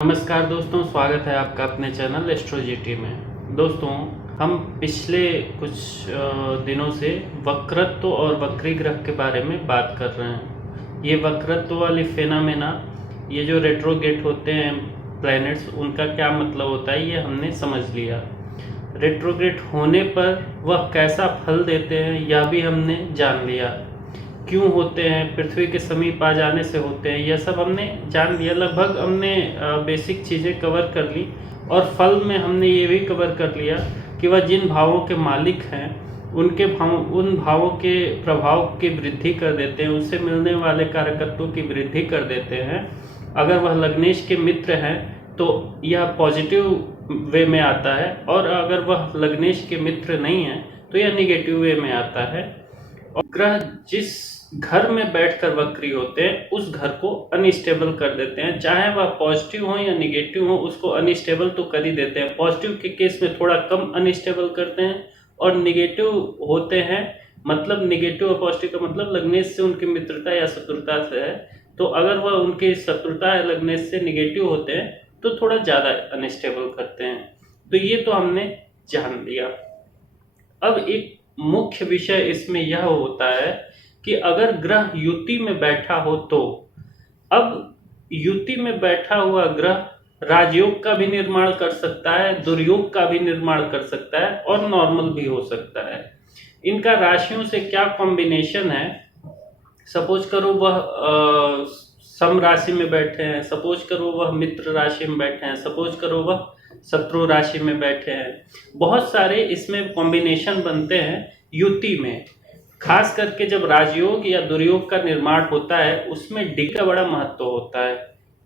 नमस्कार दोस्तों, स्वागत है आपका अपने चैनल एस्ट्रोजीटी में। दोस्तों, हम पिछले कुछ दिनों से वक्रत्व और वक्री ग्रह के बारे में बात कर रहे हैं। ये वक्रत्व वाली फेनामेना, ये जो रेट्रोगेट होते हैं प्लैनेट्स, उनका क्या मतलब होता है ये हमने समझ लिया। रेट्रोगेट होने पर वह कैसा फल देते हैं यह भी हमने जान लिया। क्यों होते हैं, पृथ्वी के समीप आ जाने से होते हैं, यह सब हमने जान लिया। लगभग हमने बेसिक चीज़ें कवर कर ली और फल में हमने ये भी कवर कर लिया कि वह जिन भावों के मालिक हैं उन भावों के प्रभाव की वृद्धि कर देते हैं, उनसे मिलने वाले कारकत्वों की वृद्धि कर देते हैं। अगर वह लग्नेश के मित्र हैं तो यह पॉजिटिव वे में आता है, और अगर वह लग्नेश के मित्र नहीं हैं तो यह निगेटिव वे में आता है। और ग्रह जिस घर में बैठकर वक्री होते हैं उस घर को अनस्टेबल कर देते हैं। चाहे वह पॉजिटिव हो या निगेटिव हो, उसको अनस्टेबल तो कर ही देते हैं। पॉजिटिव के केस में थोड़ा कम अनस्टेबल करते हैं, और निगेटिव होते हैं मतलब निगेटिव और पॉजिटिव का मतलब लग्नेश से उनकी मित्रता या शत्रुता से है। तो अगर वह उनकी शत्रुता या लग्नेश से निगेटिव होते हैं तो थोड़ा ज़्यादा अनस्टेबल करते हैं। तो ये तो हमने जान लिया। अब एक मुख्य विषय इसमें यह होता है कि अगर ग्रह युति में बैठा हो तो अब युति में बैठा हुआ ग्रह राजयोग का भी निर्माण कर सकता है, दुर्योग का भी निर्माण कर सकता है, और नॉर्मल भी हो सकता है। इनका राशियों से क्या कॉम्बिनेशन है, सपोज करो वह सम राशि में बैठे हैं, सपोज करो वह मित्र राशि में बैठे हैं, सपोज करो वह शत्रु राशि में बैठे हैं। बहुत सारे इसमें कॉम्बिनेशन बनते हैं युति में। खास करके जब राजयोग या दुर्योग का निर्माण होता है उसमें डिग्री का बड़ा महत्व होता है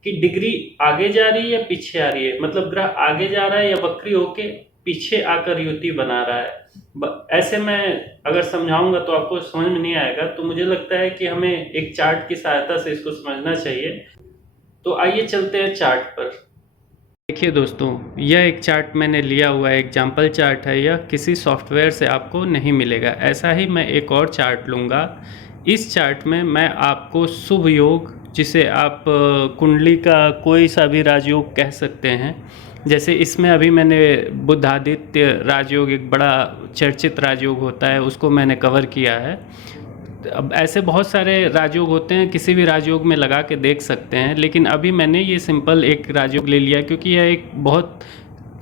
कि डिग्री आगे जा रही है या पीछे आ रही है, मतलब ग्रह आगे जा रहा है या वक्री होके पीछे आकर युति बना रहा है। ऐसे मैं अगर समझाऊंगा तो आपको समझ में नहीं आएगा, तो मुझे लगता है कि हमें एक चार्ट की सहायता से इसको समझना चाहिए। तो आइए चलते हैं चार्ट पर। देखिए दोस्तों, यह एक चार्ट मैंने लिया हुआ है, एग्जाम्पल चार्ट है, यह किसी सॉफ्टवेयर से आपको नहीं मिलेगा। ऐसा ही मैं एक और चार्ट लूँगा। इस चार्ट में मैं आपको शुभ योग, जिसे आप कुंडली का कोई सा भी राजयोग कह सकते हैं, जैसे इसमें अभी मैंने बुधादित्य राजयोग, एक बड़ा चर्चित राजयोग होता है, उसको मैंने कवर किया है। अब ऐसे बहुत सारे राजयोग होते हैं, किसी भी राजयोग में लगा के देख सकते हैं, लेकिन अभी मैंने ये सिंपल एक राजयोग ले लिया क्योंकि यह एक बहुत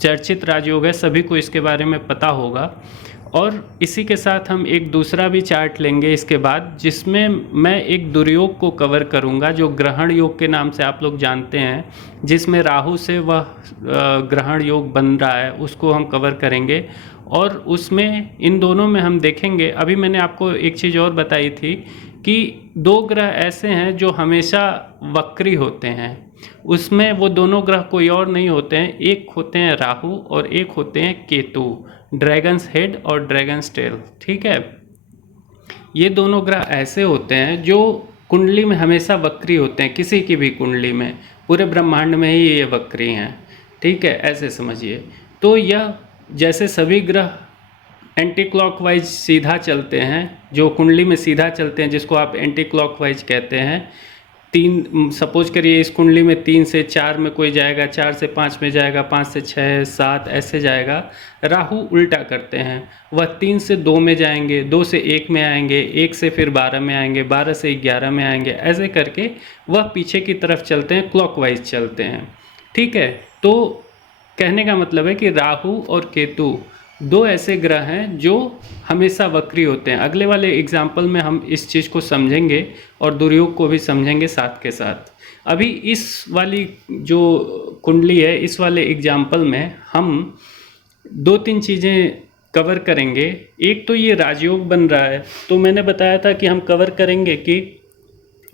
चर्चित राजयोग है, सभी को इसके बारे में पता होगा। और इसी के साथ हम एक दूसरा भी चार्ट लेंगे इसके बाद, जिसमें मैं एक दुर्योग को कवर करूंगा, जो ग्रहण योग के नाम से आप लोग जानते हैं, जिसमें राहु से वह ग्रहण योग बन रहा है, उसको हम कवर करेंगे। और उसमें इन दोनों में हम देखेंगे, अभी मैंने आपको एक चीज़ और बताई थी कि दो ग्रह ऐसे हैं जो हमेशा वक्री होते हैं। उसमें वो दोनों ग्रह कोई और नहीं होते हैं, एक होते हैं राहु और एक होते हैं केतु, ड्रैगन्स हेड और ड्रैगन्स टेल। ठीक है, ये दोनों ग्रह ऐसे होते हैं जो कुंडली में हमेशा वक्री होते हैं, किसी की भी कुंडली में, पूरे ब्रह्मांड में ही ये वक्री हैं। ठीक है, ऐसे समझिए। तो यह जैसे सभी ग्रह एंटी क्लॉकवाइज सीधा चलते हैं, जो कुंडली में सीधा चलते हैं, जिसको आप एंटी क्लॉकवाइज कहते हैं। तीन, सपोज करिए इस कुंडली में 3 से 4 में कोई जाएगा, 4 से 5 में जाएगा, 5 से 6, 7 ऐसे जाएगा। राहु उल्टा करते हैं, वह 3 से 2 में जाएंगे, 2 से 1 में आएंगे, 1 से फिर 12 में आएंगे, 12 से 11 में आएंगे। ऐसे करके वह पीछे की तरफ चलते हैं, क्लॉकवाइज चलते हैं। ठीक है, तो कहने का मतलब है कि राहु और केतु दो ऐसे ग्रह हैं जो हमेशा वक्री होते हैं। अगले वाले एग्जाम्पल में हम इस चीज़ को समझेंगे और दुर्योग को भी समझेंगे साथ के साथ। अभी इस वाली जो कुंडली है, इस वाले एग्जाम्पल में हम 2-3 चीज़ें कवर करेंगे। एक तो ये राजयोग बन रहा है, तो मैंने बताया था कि हम कवर करेंगे कि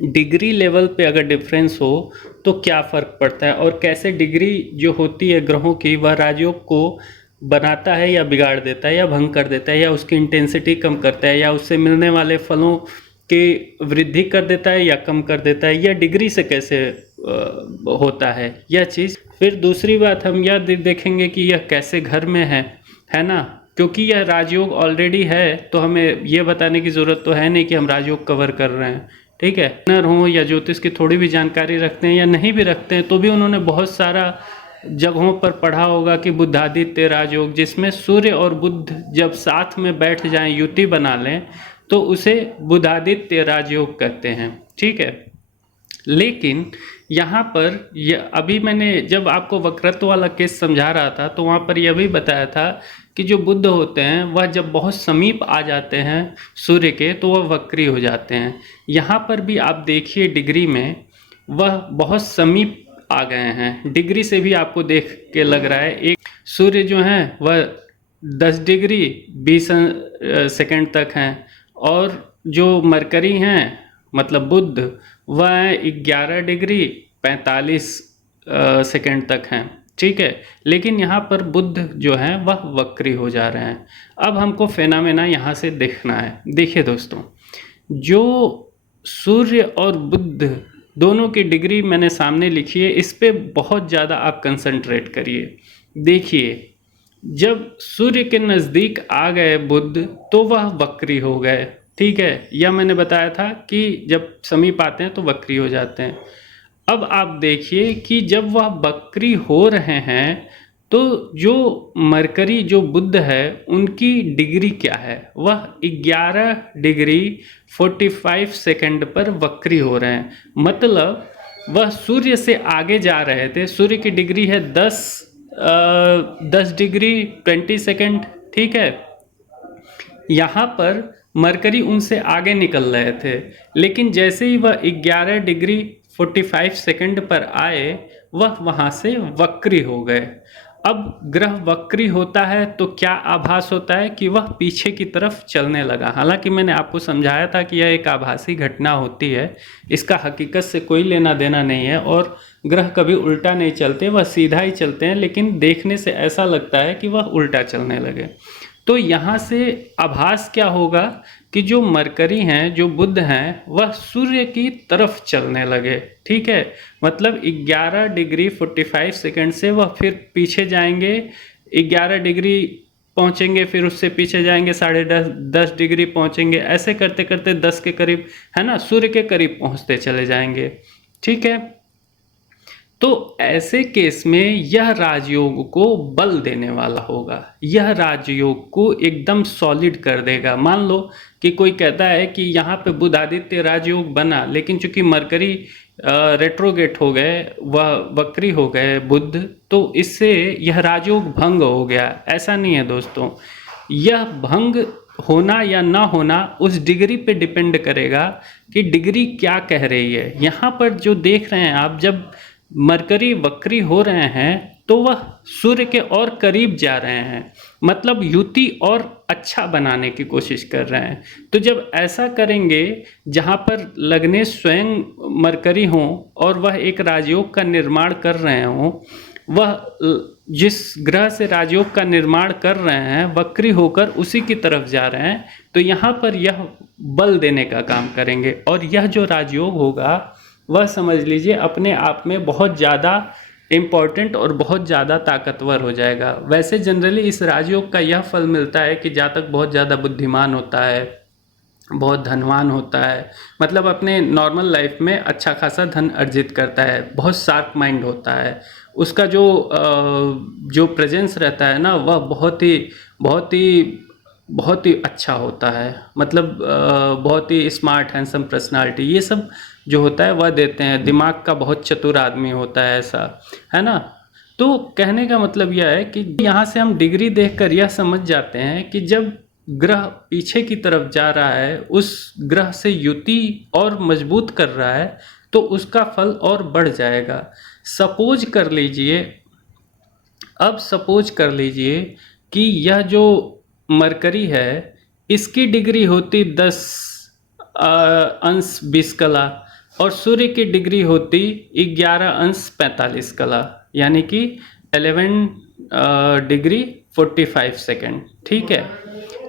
डिग्री लेवल पे अगर डिफरेंस हो तो क्या फ़र्क पड़ता है, और कैसे डिग्री जो होती है ग्रहों की वह राजयोग को बनाता है या बिगाड़ देता है या भंग कर देता है, या उसकी इंटेंसिटी कम करता है, या उससे मिलने वाले फलों की वृद्धि कर देता है या कम कर देता है, या डिग्री से कैसे होता है यह चीज़। फिर दूसरी बात हम यह देखेंगे कि यह कैसे घर में है ना, क्योंकि यह राजयोग ऑलरेडी है, तो हमें यह बताने की ज़रूरत तो है नहीं कि हम राजयोग कवर कर रहे हैं। ठीक है, नर हो या ज्योतिष की थोड़ी भी जानकारी रखते हैं या नहीं भी रखते हैं, तो भी उन्होंने बहुत सारा जगहों पर पढ़ा होगा कि बुधादित्य राजयोग, जिसमें सूर्य और बुध जब साथ में बैठ जाएं, युति बना लें, तो उसे बुधादित्य राजयोग कहते हैं। ठीक है, लेकिन यहाँ पर अभी मैंने जब आपको वक्रत्व वाला केस समझा रहा था तो वहाँ पर यह भी बताया था कि जो बुध होते हैं वह जब बहुत समीप आ जाते हैं सूर्य के तो वह वक्री हो जाते हैं। यहाँ पर भी आप देखिए डिग्री में वह बहुत समीप आ गए हैं। डिग्री से भी आपको देख के लग रहा है एक सूर्य जो है वह 10 डिग्री 20 सेकंड तक हैं, और जो मरकरी हैं मतलब बुध वह 11 डिग्री 45 सेकंड तक हैं। ठीक है, लेकिन यहाँ पर बुध जो है वह वक्री हो जा रहे हैं। अब हमको फेनामेना यहाँ से देखना है। देखिए दोस्तों, जो सूर्य और बुध दोनों की डिग्री मैंने सामने लिखी है, इस पे बहुत ज़्यादा आप कंसंट्रेट करिए। देखिए, जब सूर्य के नज़दीक आ गए बुध तो वह वक्री हो गए। ठीक है, यह मैंने बताया था कि जब समीप आते हैं तो वक्री हो जाते हैं। अब आप देखिए कि जब वह वक्री हो रहे हैं तो जो मरकरी जो बुध है उनकी डिग्री क्या है, वह 11 डिग्री 45 सेकंड पर वक्री हो रहे हैं। मतलब वह सूर्य से आगे जा रहे थे। सूर्य की डिग्री है 10 डिग्री 20 सेकंड। ठीक है, यहाँ पर मरकरी उनसे आगे निकल रहे थे, लेकिन जैसे ही वह 11 डिग्री 45 सेकंड पर आए वह वहाँ से वक्री हो गए। अब ग्रह वक्री होता है तो क्या आभास होता है कि वह पीछे की तरफ चलने लगा। हालांकि मैंने आपको समझाया था कि यह एक आभासी घटना होती है, इसका हकीकत से कोई लेना देना नहीं है, और ग्रह कभी उल्टा नहीं चलते, वह सीधा ही चलते हैं, लेकिन देखने से ऐसा लगता है कि वह उल्टा चलने लगे। तो यहाँ से आभास क्या होगा कि जो मरकरी हैं जो बुध हैं वह सूर्य की तरफ चलने लगे। ठीक है, मतलब 11 डिग्री 45 सेकंड से वह फिर पीछे जाएंगे, 11 डिग्री पहुंचेंगे, फिर उससे पीछे जाएंगे 10.5 डिग्री पहुंचेंगे, ऐसे करते करते 10 के करीब, है ना, सूर्य के करीब पहुंचते चले जाएंगे। ठीक है, तो ऐसे केस में यह राजयोग को बल देने वाला होगा, यह राजयोग को एकदम सॉलिड कर देगा। मान लो कि कोई कहता है कि यहाँ पे बुधादित्य राजयोग बना, लेकिन चूंकि मरकरी रेट्रोगेट हो गए, वह वक्री हो गए बुध, तो इससे यह राजयोग भंग हो गया। ऐसा नहीं है दोस्तों, यह भंग होना या ना होना उस डिग्री पे डिपेंड करेगा कि डिग्री क्या कह रही है। यहाँ पर जो देख रहे हैं आप, जब मरकरी वक्री हो रहे हैं तो वह सूर्य के और करीब जा रहे हैं, मतलब युति और अच्छा बनाने की कोशिश कर रहे हैं। तो जब ऐसा करेंगे जहाँ पर लग्ने स्वयं मरकरी हों और वह एक राजयोग का निर्माण कर रहे हों, वह जिस ग्रह से राजयोग का निर्माण कर रहे हैं वक्री होकर उसी की तरफ जा रहे हैं, तो यहाँ पर यह बल देने का काम करेंगे, और यह जो राजयोग होगा वह समझ लीजिए अपने आप में बहुत ज़्यादा इम्पॉर्टेंट और बहुत ज़्यादा ताकतवर हो जाएगा। वैसे जनरली इस राजयोग का यह फल मिलता है कि जातक बहुत ज़्यादा बुद्धिमान होता है, बहुत धनवान होता है, मतलब अपने नॉर्मल लाइफ में अच्छा खासा धन अर्जित करता है, बहुत शार्प माइंड होता है, उसका जो प्रेजेंस रहता है ना वह बहुत ही अच्छा होता है, मतलब बहुत ही स्मार्ट हैंडसम पर्सनालिटी, ये सब जो होता है वह देते हैं। दिमाग का बहुत चतुर आदमी होता है, ऐसा है ना। तो कहने का मतलब यह है कि यहाँ से हम डिग्री देखकर यह समझ जाते हैं कि जब ग्रह पीछे की तरफ जा रहा है, उस ग्रह से युति और मजबूत कर रहा है, तो उसका फल और बढ़ जाएगा। सपोज कर लीजिए कि यह जो मरकरी है इसकी डिग्री होती 10 अंश 20 कला और सूर्य की डिग्री होती 11 अंश 45 कला, यानी कि 11 डिग्री 45 सेकेंड। ठीक है,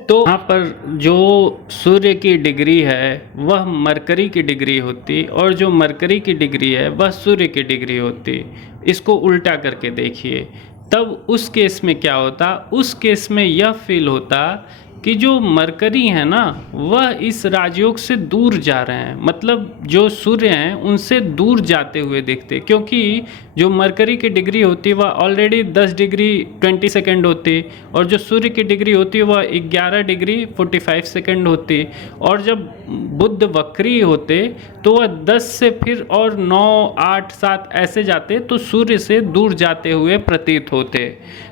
तो यहाँ पर जो सूर्य की डिग्री है वह मरकरी की डिग्री होती, और जो मरकरी की डिग्री है वह सूर्य की डिग्री होती। इसको उल्टा करके देखिए, तब उस केस में क्या होता, उस केस में यह फील होता कि जो मरकरी है ना वह इस राजयोग से दूर जा रहे हैं, मतलब जो सूर्य हैं उनसे दूर जाते हुए दिखते हैं, क्योंकि जो मरकरी की डिग्री होती है वह ऑलरेडी 10 डिग्री 20 सेकेंड होती और जो सूर्य की डिग्री होती है वह 11 डिग्री 45 सेकेंड होती। और जब बुध वक्री होते तो वह 10 से फिर और 9 8 7 ऐसे जाते तो सूर्य से दूर जाते हुए प्रतीत होते।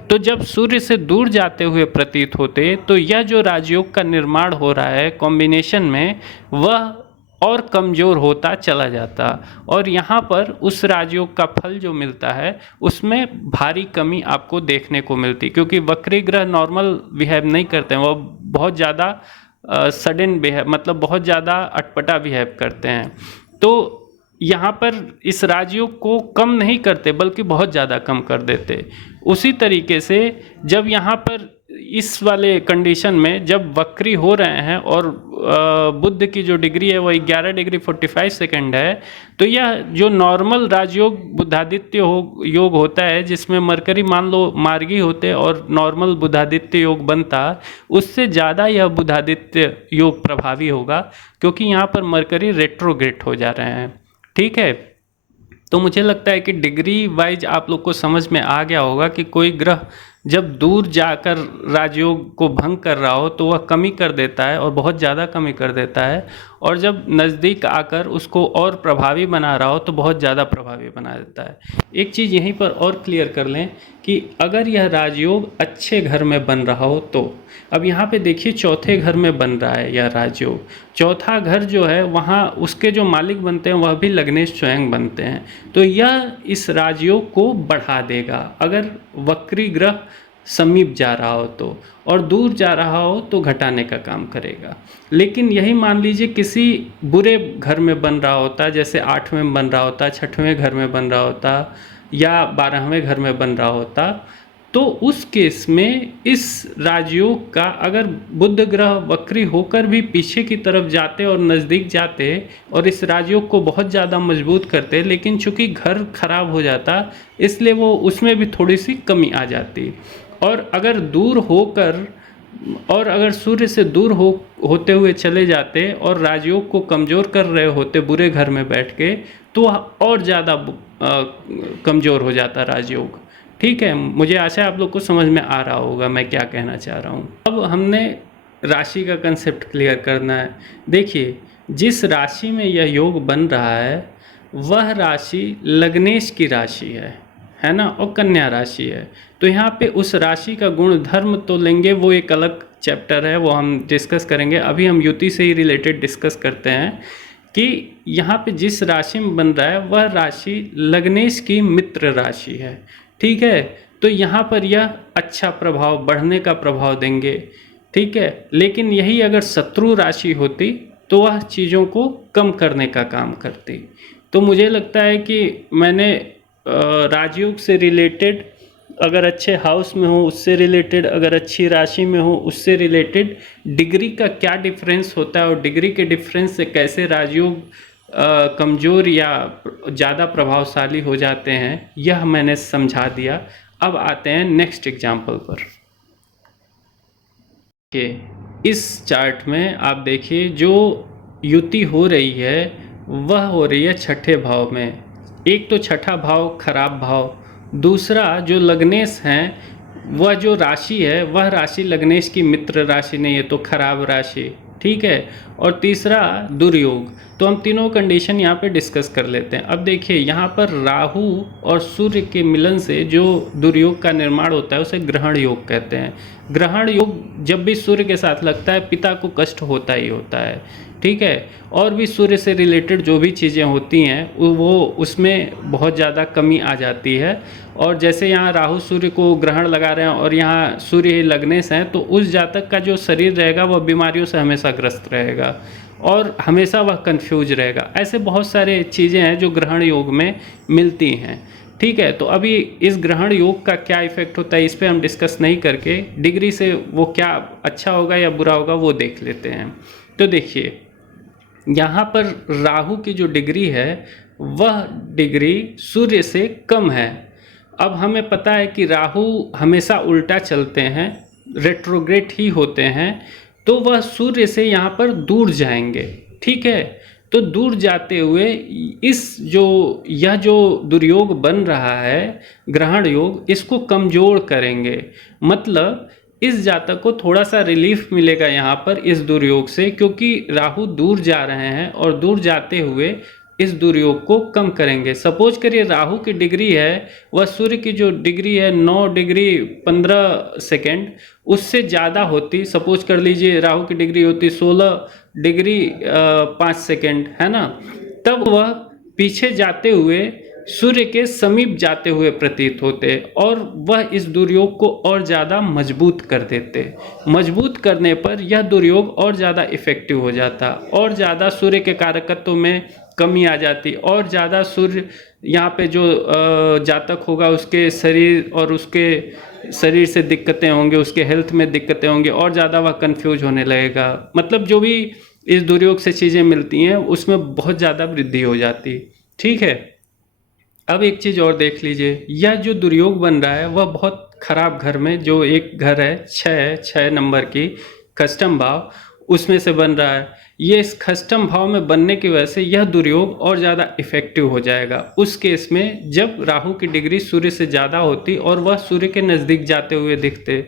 तो जब सूर्य से दूर जाते हुए प्रतीत होते तो यह जो राजयोग का निर्माण हो रहा है कॉम्बिनेशन में वह और कमज़ोर होता चला जाता और यहाँ पर उस राजयोग का फल जो मिलता है उसमें भारी कमी आपको देखने को मिलती, क्योंकि वक्री ग्रह नॉर्मल बिहेव नहीं करते हैं, वो बहुत ज़्यादा सडन बिहेव मतलब बहुत ज़्यादा अटपटा बिहेव करते हैं। तो यहाँ पर इस राजयोग को कम नहीं करते बल्कि बहुत ज़्यादा कम कर देते। उसी तरीके से जब यहाँ पर इस वाले कंडीशन में जब वक्री हो रहे हैं और बुध की जो डिग्री है वो 11 डिग्री 45 सेकेंड है, तो यह जो नॉर्मल राजयोग बुधादित्य योग होता है जिसमें मरकरी मान लो मार्गी होते और नॉर्मल बुधादित्य योग बनता, उससे ज़्यादा यह बुधादित्य योग प्रभावी होगा, क्योंकि यहाँ पर मरकरी रेट्रोग्रेड हो जा रहे हैं। ठीक है, तो मुझे लगता है कि डिग्री वाइज आप लोग को समझ में आ गया होगा कि कोई ग्रह जब दूर जाकर राजयोग को भंग कर रहा हो तो वह कमी कर देता है और बहुत ज़्यादा कमी कर देता है, और जब नज़दीक आकर उसको और प्रभावी बना रहा हो तो बहुत ज़्यादा प्रभावी बना देता है। एक चीज़ यहीं पर और क्लियर कर लें कि अगर यह राजयोग अच्छे घर में बन रहा हो तो, अब यहाँ पे देखिए चौथे घर में बन रहा है यह राजयोग, चौथा घर जो है वहाँ उसके जो मालिक बनते हैं वह भी लग्नेश स्वयं बनते हैं, तो यह इस राजयोग को बढ़ा देगा अगर वक्री ग्रह समीप जा रहा हो तो, और दूर जा रहा हो तो घटाने का काम करेगा। लेकिन यही मान लीजिए किसी बुरे घर में बन रहा होता, जैसे 8वें में बन रहा होता, 6वें घर में बन रहा होता या 12वें घर में बन रहा होता, तो उस केस में इस राजयोग का अगर बुध ग्रह वक्री होकर भी पीछे की तरफ जाते और नज़दीक जाते और इस राजयोग को बहुत ज़्यादा मजबूत करते, लेकिन चूंकि घर खराब हो जाता इसलिए वो उसमें भी थोड़ी सी कमी आ जाती। और अगर दूर होकर और अगर सूर्य से दूर होते हुए चले जाते और राजयोग को कमज़ोर कर रहे होते बुरे घर में बैठ के, तो वह और ज़्यादा कमज़ोर हो जाता राजयोग। ठीक है, मुझे आशा है आप लोग को समझ में आ रहा होगा मैं क्या कहना चाह रहा हूँ। अब हमने राशि का कंसेप्ट क्लियर करना है। देखिए जिस राशि में यह योग बन रहा है वह राशि लग्नेश की राशि है ना, और कन्या राशि है। तो यहाँ पे उस राशि का गुण धर्म तो लेंगे, वो एक अलग चैप्टर है, वो हम डिस्कस करेंगे। अभी हम युति से ही रिलेटेड डिस्कस करते हैं कि यहाँ पे जिस राशि में बन रहा है वह राशि लग्नेश की मित्र राशि है। ठीक है, तो यहाँ पर यह अच्छा प्रभाव बढ़ने का प्रभाव देंगे। ठीक है, लेकिन यही अगर शत्रु राशि होती तो वह चीज़ों को कम करने का काम करती। तो मुझे लगता है कि मैंने राजयोग से रिलेटेड अगर अच्छे हाउस में हो उससे रिलेटेड, अगर अच्छी राशि में हो उससे रिलेटेड डिग्री का क्या डिफरेंस होता है और डिग्री के डिफरेंस से कैसे राजयोग कमज़ोर या ज़्यादा प्रभावशाली हो जाते हैं, यह मैंने समझा दिया। अब आते हैं नेक्स्ट एग्जाम्पल पर। इस चार्ट में आप देखिए जो युति हो रही है वह हो रही है छठे भाव में। एक तो छठा भाव खराब भाव, दूसरा जो लग्नेश हैं वह जो राशि है वह राशि लग्नेश की मित्र राशि नहीं है तो खराब राशि। ठीक है, और तीसरा दुर्योग। तो हम तीनों कंडीशन यहाँ पे डिस्कस कर लेते हैं। अब देखिए यहाँ पर राहु और सूर्य के मिलन से जो दुर्योग का निर्माण होता है उसे ग्रहण योग कहते हैं। ग्रहण योग जब भी सूर्य के साथ लगता है पिता को कष्ट होता ही होता है। ठीक है, और भी सूर्य से रिलेटेड जो भी चीज़ें होती हैं वो उसमें बहुत ज़्यादा कमी आ जाती है। और जैसे यहाँ राहु सूर्य को ग्रहण लगा रहे हैं और यहाँ सूर्य ही लग्नेश हैं, तो उस जातक का जो शरीर रहेगा वह बीमारियों से हमेशा ग्रस्त रहेगा और हमेशा वह कंफ्यूज रहेगा। ऐसे बहुत सारे चीज़ें हैं जो ग्रहण योग में मिलती हैं। ठीक है, तो अभी इस ग्रहण योग का क्या इफेक्ट होता है इस पर हम डिस्कस नहीं करके डिग्री से वो क्या अच्छा होगा या बुरा होगा वो देख लेते हैं। तो देखिए यहाँ पर राहु की जो डिग्री है वह डिग्री सूर्य से कम है। अब हमें पता है कि राहु हमेशा उल्टा चलते हैं, रेट्रोग्रेड ही होते हैं, तो वह सूर्य से यहाँ पर दूर जाएंगे। ठीक है, तो दूर जाते हुए यह जो दुर्योग बन रहा है ग्रहण योग, इसको कमजोर करेंगे। मतलब इस जातक को थोड़ा सा रिलीफ मिलेगा यहाँ पर इस दुर्योग से, क्योंकि राहु दूर जा रहे हैं और दूर जाते हुए इस दुर्योग को कम करेंगे। सपोज करिए राहु की डिग्री है, वह सूर्य की जो डिग्री है 9 डिग्री 15 सेकेंड, उससे ज़्यादा होती। सपोज कर लीजिए राहु की डिग्री होती 16 डिग्री 5 सेकेंड, है ना, तब वह पीछे जाते हुए सूर्य के समीप जाते हुए प्रतीत होते और वह इस दुर्योग को और ज़्यादा मजबूत कर देते। मजबूत करने पर यह दुर्योग और ज़्यादा इफेक्टिव हो जाता, और ज़्यादा सूर्य के कारकत्व में कमी आ जाती, और ज़्यादा सूर्य यहाँ पे जो जातक होगा उसके शरीर और उसके शरीर से दिक्कतें होंगी, उसके हेल्थ में दिक्कतें होंगी, और ज़्यादा वह कंफ्यूज होने लगेगा। मतलब जो भी इस दुर्योग से चीज़ें मिलती हैं उसमें बहुत ज़्यादा वृद्धि हो जाती। ठीक है, अब एक चीज़ और देख लीजिए, यह जो दुर्योग बन रहा है वह बहुत खराब घर में, जो एक घर है 6 नंबर की खष्टम भाव, उसमें से बन रहा है। ये इस खष्टम भाव में बनने की वजह से यह दुर्योग और ज़्यादा इफेक्टिव हो जाएगा उस केस में जब राहु की डिग्री सूर्य से ज़्यादा होती और वह सूर्य के नज़दीक जाते हुए दिखते,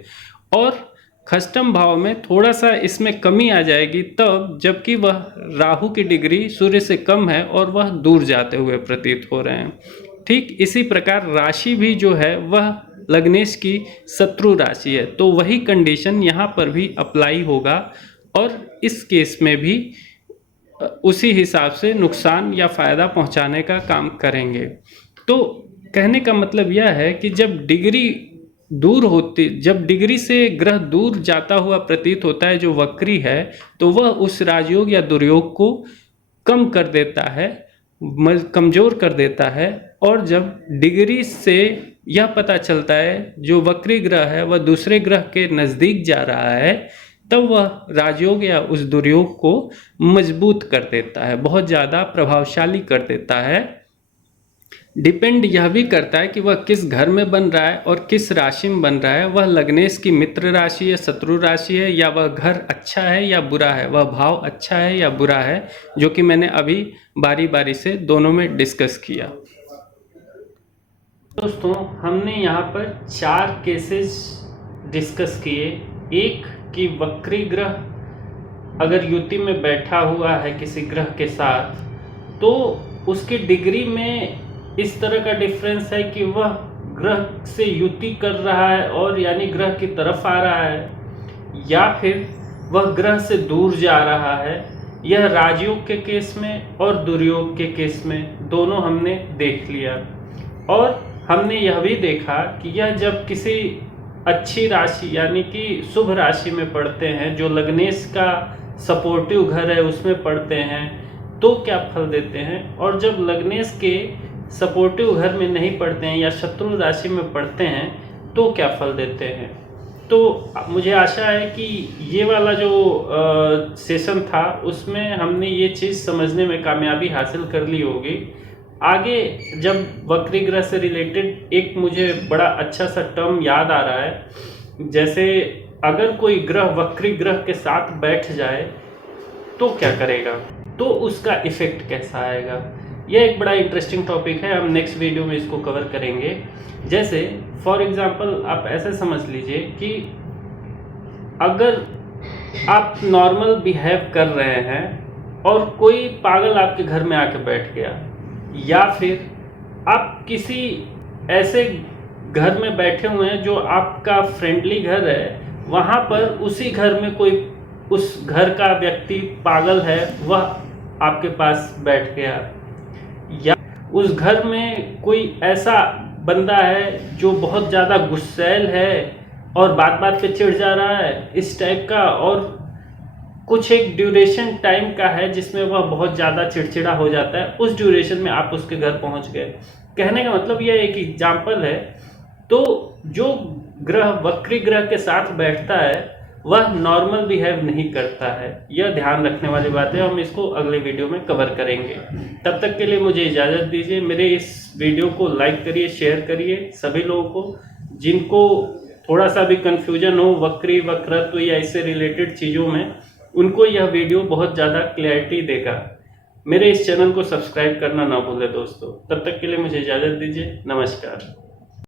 और खष्टम भाव में थोड़ा सा इसमें कमी आ जाएगी तब जबकि वह राहु की डिग्री सूर्य से कम है और वह दूर जाते हुए प्रतीत हो रहे हैं। ठीक इसी प्रकार राशि भी जो है वह लग्नेश की शत्रु राशि है, तो वही कंडीशन यहाँ पर भी अप्लाई होगा और इस केस में भी उसी हिसाब से नुकसान या फ़ायदा पहुँचाने का काम करेंगे। तो कहने का मतलब यह है कि जब डिग्री से ग्रह दूर जाता हुआ प्रतीत होता है जो वक्री है, तो वह उस राजयोग या दुर्योग को कम कर देता है, कमज़ोर कर देता है। और जब डिग्री से यह पता चलता है जो वक्री ग्रह है वह दूसरे ग्रह के नज़दीक जा रहा है, तब वह राजयोग या उस दुर्योग को मजबूत कर देता है, बहुत ज़्यादा प्रभावशाली कर देता है। डिपेंड यह भी करता है कि वह किस घर में बन रहा है और किस राशि में बन रहा है, वह लग्नेश की मित्र राशि है, शत्रु राशि है, या वह घर अच्छा है या बुरा है, वह भाव अच्छा है या बुरा है, जो कि मैंने अभी बारी बारी से दोनों में डिस्कस किया। दोस्तों हमने यहाँ पर 4 केसेस डिस्कस किए। एक कि वक्री ग्रह अगर युति में बैठा हुआ है किसी ग्रह के साथ, तो उसकी डिग्री में इस तरह का डिफरेंस है कि वह ग्रह से युति कर रहा है और यानी ग्रह की तरफ आ रहा है, या फिर वह ग्रह से दूर जा रहा है। यह राजयोग के केस में और दुर्योग के केस में दोनों हमने देख लिया। और हमने यह भी देखा कि यह जब किसी अच्छी राशि यानी कि शुभ राशि में पढ़ते हैं, जो लग्नेश का सपोर्टिव घर है उसमें पढ़ते हैं, तो क्या फल देते हैं, और जब लग्नेश के सपोर्टिव घर में नहीं पढ़ते हैं या शत्रु राशि में पढ़ते हैं तो क्या फल देते हैं। तो मुझे आशा है कि ये वाला जो सेशन था उसमें हमने ये चीज़ समझने में कामयाबी हासिल कर ली होगी। आगे जब वक्री ग्रह से रिलेटेड एक मुझे बड़ा अच्छा सा टर्म याद आ रहा है, जैसे अगर कोई ग्रह वक्री ग्रह के साथ बैठ जाए तो क्या करेगा, तो उसका इफ़ेक्ट कैसा आएगा। यह एक बड़ा इंटरेस्टिंग टॉपिक है, हम नेक्स्ट वीडियो में इसको कवर करेंगे। जैसे फॉर एग्जांपल आप ऐसे समझ लीजिए कि अगर आप नॉर्मल बिहेव कर रहे हैं और कोई पागल आपके घर में आके बैठ गया, या फिर आप किसी ऐसे घर में बैठे हुए हैं जो आपका फ्रेंडली घर है, वहाँ पर उसी घर में कोई उस घर का व्यक्ति पागल है, वह आपके पास बैठ गया, या उस घर में कोई ऐसा बंदा है जो बहुत ज़्यादा गुस्सैल है और बात बात पे चिढ़ जा रहा है, इस टाइप का, और कुछ एक ड्यूरेशन टाइम का है जिसमें वह बहुत ज़्यादा चिड़चिड़ा हो जाता है, उस ड्यूरेशन में आप उसके घर पहुंच गए। कहने का मतलब यह एक एग्जाम्पल है। तो जो ग्रह वक्री ग्रह के साथ बैठता है वह नॉर्मल बिहेव नहीं करता है, यह ध्यान रखने वाली बात है। हम इसको अगले वीडियो में कवर करेंगे। तब तक के लिए मुझे इजाज़त दीजिए। मेरे इस वीडियो को लाइक करिए, शेयर करिए सभी लोगों को जिनको थोड़ा सा भी कन्फ्यूजन हो वक्री वक्रत्व या इससे रिलेटेड चीज़ों में, उनको यह वीडियो बहुत ज़्यादा क्लैरिटी देगा। मेरे इस चैनल को सब्सक्राइब करना ना भूलें दोस्तों। तब तक के लिए मुझे इजाज़त दीजिए। नमस्कार।